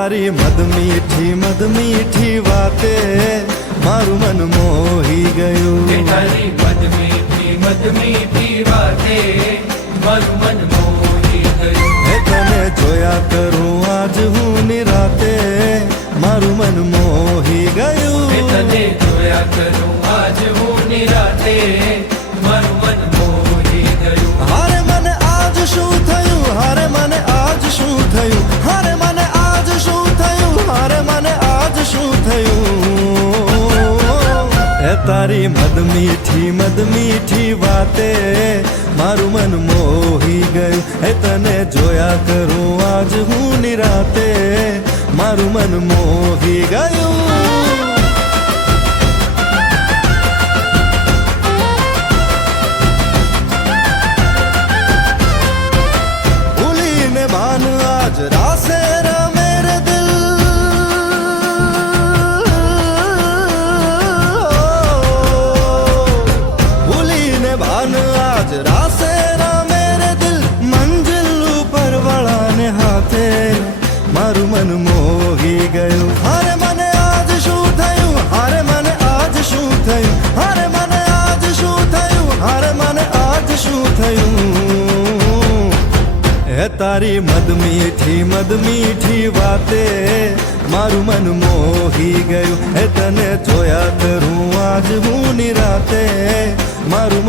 તારી મદ મીઠી વાતે મારું મન મોહી ગયું. તારી મદ મીઠી વાતે મારું મન મોહી ગયું. તને જોયા કરું આજ હું નિરાતે મારું મન મોહી ગયું. તને જોયા કરું આજ હું નિરાતે મારું મન મોહી ગયું. હારે મને આજ શું થયું, હારે મને આજ શું થયું, હારે મને આજ શું થયું, હારે મને આજ શું થયું. એ તારી મદ મીઠી વાતે મારું મન મોહી ગયું. એ તને જોયા કરું આજ હું નિરાતે મારું મન મોહી ગયું. भान आज रासे मेरे दिल भूली ने भान आज रासे मेरे दिल मंजिल ऊपर वाला ने हाथे मारू मन मोही गયું. हारे मने आज शू थયું, हारे मने आज शू थયું, हारे मने आज शू थયું, हारे मने आज शू थયું. તારી મદ મીઠી વાતે મારું મન મોહી ગયું. એ તને જોયા કરું આજ હું નિરાતે